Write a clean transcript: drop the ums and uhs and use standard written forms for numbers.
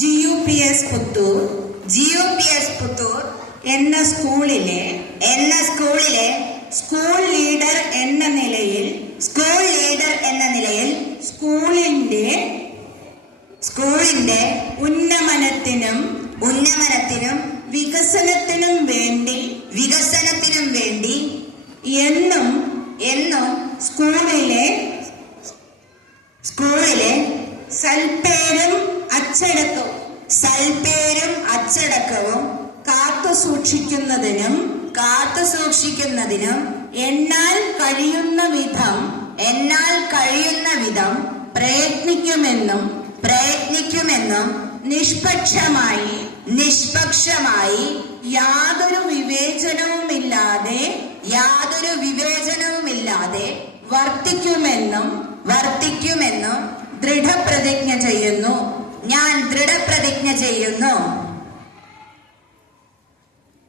GUPS Puthur എന്ന സ്കൂളിലെ school leader എന്ന നിലയിൽ സ്കൂളിന്റെ ഉന്നമനത്തിനും വികസനത്തിനും വേണ്ടി എന്നും സ്കൂളിലെ സൽപ്പേരും അച്ചടക്കവും കാത്തുസൂക്ഷിക്കുന്നതിനും എന്നാൽ കഴിയുന്ന വിധം പ്രയത്നിക്കുമെന്നും നിഷ്പക്ഷമായി യാതൊരു വിവേചനവുമില്ലാതെ വർത്തിക്കുമെന്നും ദൃഢപ്രതിജ്ഞ ചെയ്യുന്നു. ഞാൻ ദൃഢപ്രതിജ്ഞ ചെയ്യുന്നു.